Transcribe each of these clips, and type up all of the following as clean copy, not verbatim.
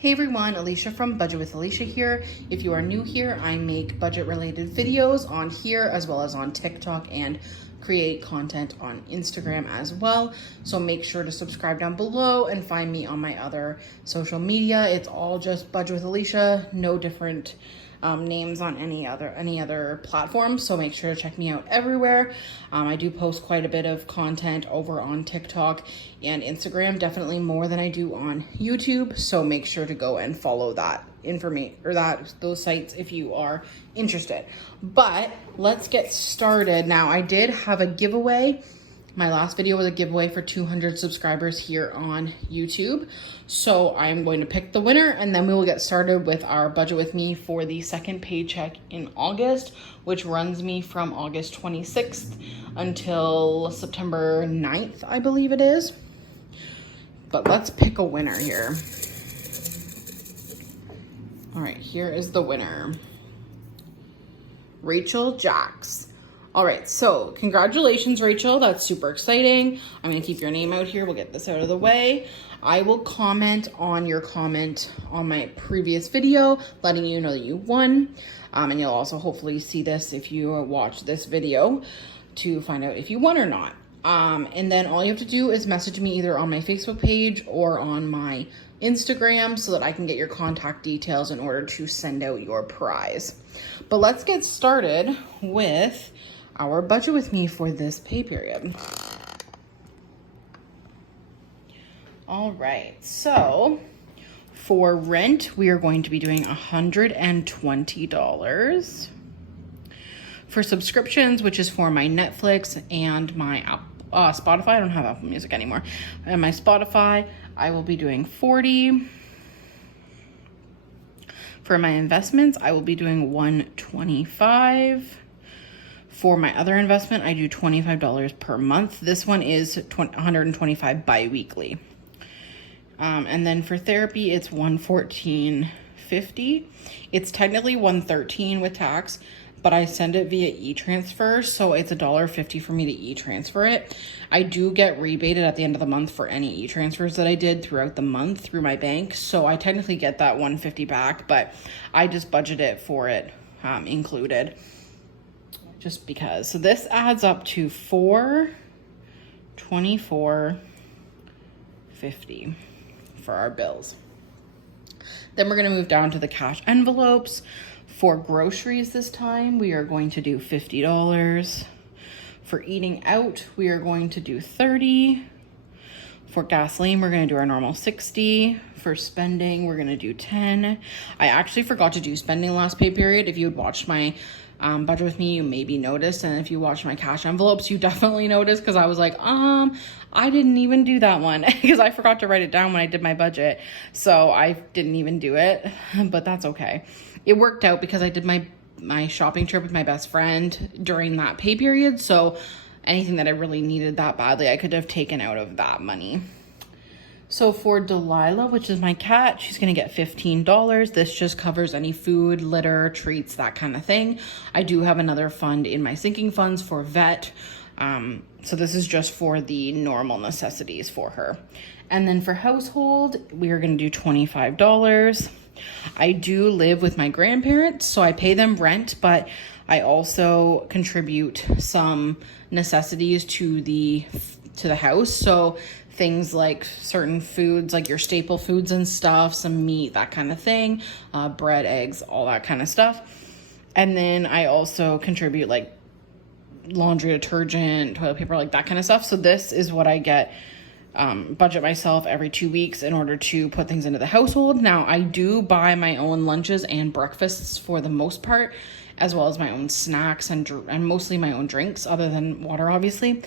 Hey everyone, Alicia from Budget with Alicia here. If you are new here, I make budget related videos on here as well as on TikTok and create content on Instagram as well. So make sure to subscribe down below and find me on my other social media. It's all just Budget with Alicia, no different names on any other platform, so make sure to check me out everywhere. I do post quite a bit of content over on TikTok and Instagram, definitely more than I do on YouTube, so make sure to go and follow that information or those sites if you are interested. But let's get started. Now, I did have a giveaway. My last video was a giveaway for 200 subscribers here on YouTube. So I'm going to pick the winner and then we will get started with our budget with me for the second paycheck in August, which runs me from August 26th until September 9th, I believe it is. But let's pick a winner here. All right, here is the winner. Rachel Jacks. All right, so congratulations, Rachel. That's super exciting. I'm gonna keep your name out here. We'll get this out of the way. I will comment on your comment on my previous video, letting you know that you won. And you'll also hopefully see this if you watch this video to find out if you won or not. And then all you have to do is message me either on my Facebook page or on my Instagram so that I can get your contact details in order to send out your prize. But let's get started with our budget with me for this pay period. All right, so for rent, we are going to be doing $120. For subscriptions, which is for my Netflix and my Spotify, I don't have Apple Music anymore, and my Spotify, I will be doing $40. For my investments, I will be doing $125. For my other investment, I do $25 per month. This one is $125 bi-weekly. And then for therapy, it's $114.50. It's technically $113 with tax, but I send it via e-transfer, so it's $1.50 for me to e-transfer it. I do get rebated at the end of the month for any e-transfers that I did throughout the month through my bank, so I technically get that $150 back, but I just budget it for it included. Just because. So this adds up to $424.50 for our bills. Then we're going to move down to the cash envelopes. For groceries this time, we are going to do $50. For eating out, we are going to do $30. For gasoline, we're going to do our normal $60. For spending, we're going to do $10. I actually forgot to do spending last pay period. If you had watched my budget with me, you maybe noticed, and if you watch my cash envelopes, you definitely noticed, because I was like, I didn't even do that one because I forgot to write it down when I did my budget, so I didn't even do it, but that's okay. It worked out because I did my shopping trip with my best friend during that pay period, so anything that I really needed that badly, I could have taken out of that money. So for Delilah, which is my cat, she's going to get $15. This just covers any food, litter, treats, that kind of thing. I do have another fund in my sinking funds for vet. So this is just for the normal necessities for her. And then for household, we are going to do $25. I do live with my grandparents, so I pay them rent, but I also contribute some necessities to the house. So things like certain foods, like your staple foods and stuff, some meat, that kind of thing, bread, eggs, all that kind of stuff. And then I also contribute like laundry detergent, toilet paper, like that kind of stuff. So this is what I get, budget myself every 2 weeks in order to put things into the household. Now, I do buy my own lunches and breakfasts for the most part, as well as my own snacks and mostly my own drinks, other than water, obviously.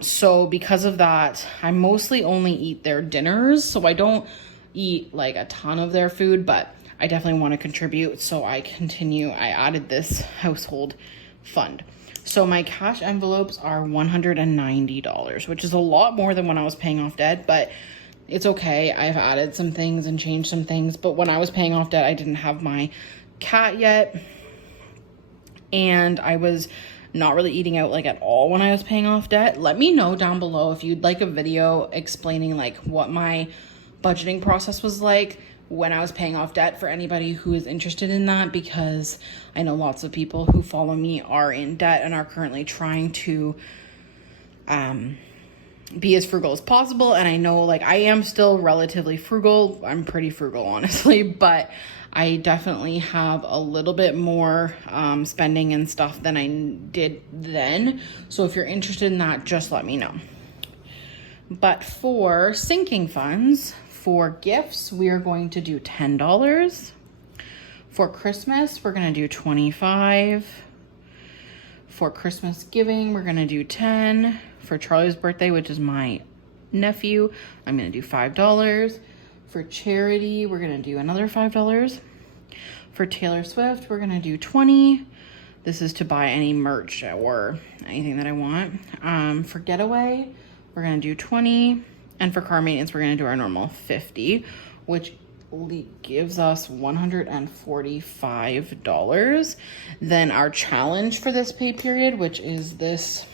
So because of that, I mostly only eat their dinners. So I don't eat like a ton of their food, but I definitely want to contribute. So I added this household fund. So my cash envelopes are $190, which is a lot more than when I was paying off debt, but it's okay. I've added some things and changed some things, but when I was paying off debt, I didn't have my cat yet. And I was not really eating out like at all when I was paying off debt. Let me know down below if you'd like a video explaining like what my budgeting process was like when I was paying off debt, for anybody who is interested in that, because I know lots of people who follow me are in debt and are currently trying to be as frugal as possible. And I know, like, I am still relatively frugal. I'm pretty frugal, honestly, but I definitely have a little bit more spending and stuff than I did then. So if you're interested in that, just let me know. But for sinking funds, for gifts, we are going to do $10. For Christmas, we're going to do $25. For Christmas giving, we're going to do $10. For Charlie's birthday, which is my nephew, I'm going to do $5. For charity, we're going to do another $5. For Taylor Swift, we're going to do $20. This is to buy any merch or anything that I want. For getaway, we're going to do $20. And for car maintenance, we're going to do our normal $50, which gives us $145. Then our challenge for this pay period, which is this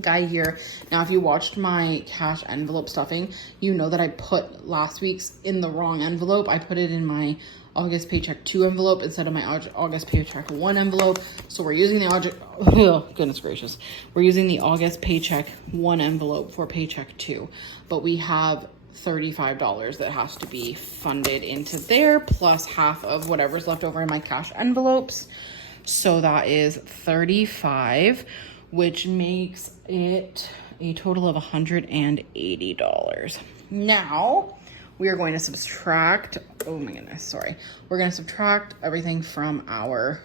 guy here. Now, if you watched my cash envelope stuffing, you know that I put last week's in the wrong envelope. I put it in my August paycheck 2 envelope instead of my August paycheck 1 envelope. So we're using the goodness gracious. We're using the August paycheck 1 envelope for paycheck 2, but we have $35 that has to be funded into there, plus half of whatever's left over in my cash envelopes. So that is $35, which makes it a total of $180. Now, we are going to subtract, oh my goodness, sorry. We're going to subtract everything from our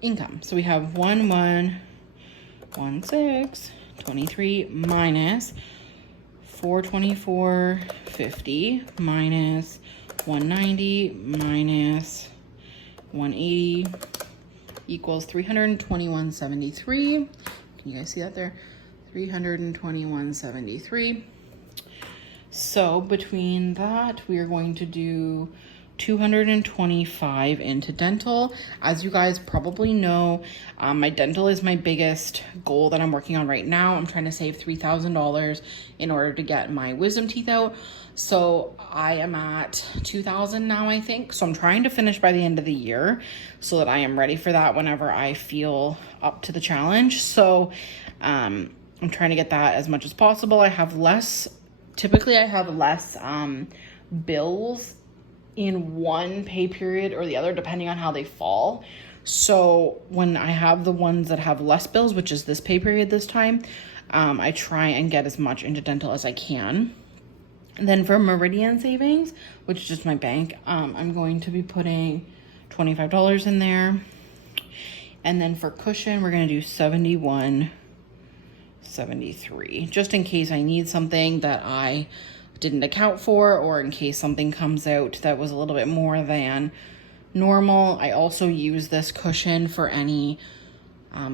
income. So we have 111623 minus 424.50 minus 190 minus 180 equals 321.73. Can you guys see that there? 321.73. So between that, we are going to do 225 into dental. As you guys probably know, my dental is my biggest goal that I'm working on right now. I'm trying to save $3,000 in order to get my wisdom teeth out. So I am at 2,000 now, I think. So I'm trying to finish by the end of the year so that I am ready for that whenever I feel up to the challenge. So I'm trying to get that as much as possible. Typically I have less bills in one pay period or the other, depending on how they fall. So when I have the ones that have less bills, which is this pay period this time, I try and get as much into dental as I can. And then for Meridian savings, which is just my bank, I'm going to be putting $25 in there. And then for cushion, we're going to do $71.73, just in case I need something that I didn't account for, or in case something comes out that was a little bit more than normal. I also use this cushion for any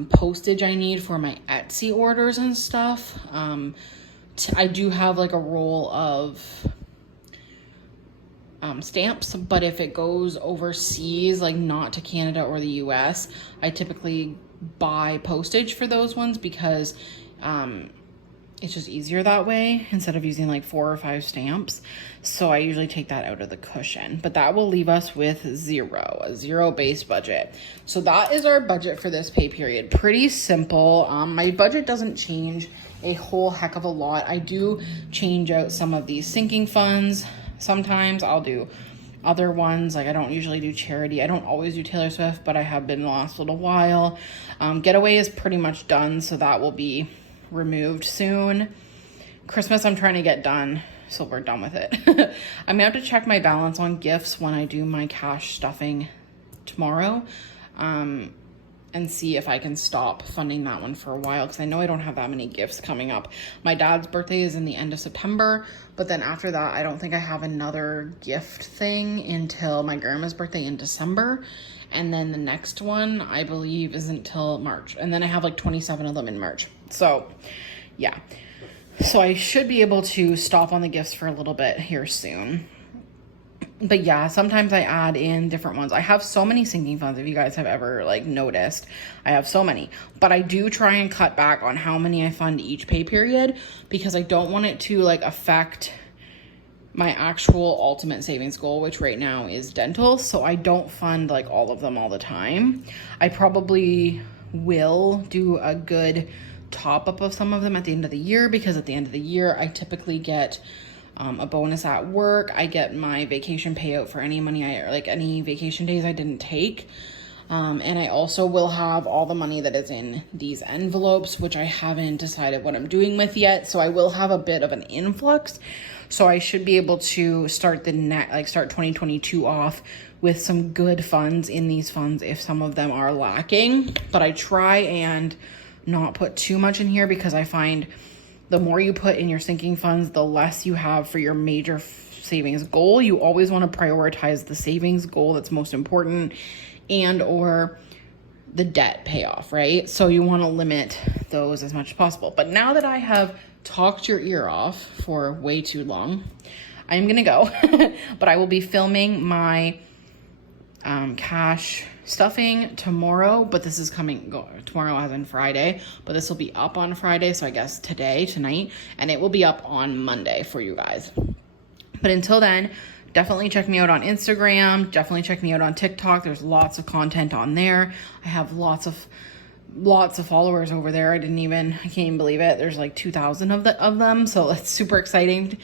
postage I need for my Etsy orders and stuff. I do have like a roll of stamps, but if it goes overseas, like not to Canada or the US, I typically buy postage for those ones because it's just easier that way instead of using like 4 or 5 stamps. So I usually take that out of the cushion, but that will leave us with a zero base budget. So that is our budget for this pay period. Pretty simple. My budget doesn't change a whole heck of a lot. I do change out some of these sinking funds. Sometimes I'll do other ones. Like I don't usually do charity. I don't always do Taylor Swift, but I have been the last little while. Getaway is pretty much done, so that will be removed soon. Christmas I'm trying to get done, so we're done with it. I'm gonna have to check my balance on gifts when I do my cash stuffing tomorrow, and see if I can stop funding that one for a while, because I know I don't have that many gifts coming up. My dad's birthday is in the end of September, but then after that I don't think I have another gift thing until my grandma's birthday in December, and then the next one I believe isn't till March, and then I have like 27 of them in March. So yeah, so I should be able to stop on the gifts for a little bit here soon. But yeah, sometimes I add in different ones. I have so many sinking funds, if you guys have ever like noticed. I have so many, but I do try and cut back on how many I fund each pay period, because I don't want it to like affect my actual ultimate savings goal, which right now is dental. So I don't fund like all of them all the time. I probably will do a good top up of some of them at the end of the year, because at the end of the year, I typically get a bonus at work. I get my vacation payout for any money any vacation days I didn't take. And I also will have all the money that is in these envelopes, which I haven't decided what I'm doing with yet. So I will have a bit of an influx. So I should be able to start start 2022 off with some good funds in these funds if some of them are lacking. But I try and not put too much in here, because I find the more you put in your sinking funds, the less you have for your major savings goal. You always want to prioritize the savings goal that's most important, and or the debt payoff, right? So you want to limit those as much as possible. But now that I have talked your ear off for way too long, I'm gonna go. But I will be filming my cash stuffing tomorrow, but this is tomorrow as in Friday, but this will be up on Friday, so I guess tonight, and it will be up on Monday for you guys. But until then, definitely check me out on Instagram, definitely check me out on TikTok. There's lots of content on there. I have lots of followers over there. I can't even believe it. There's like 2,000 of them. So it's super exciting.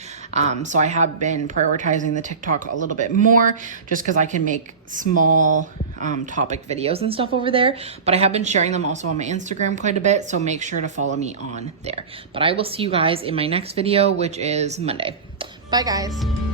So I have been prioritizing the TikTok a little bit more, just because I can make small topic videos and stuff over there. But I have been sharing them also on my Instagram quite a bit. So make sure to follow me on there. But I will see you guys in my next video, which is Monday. Bye guys.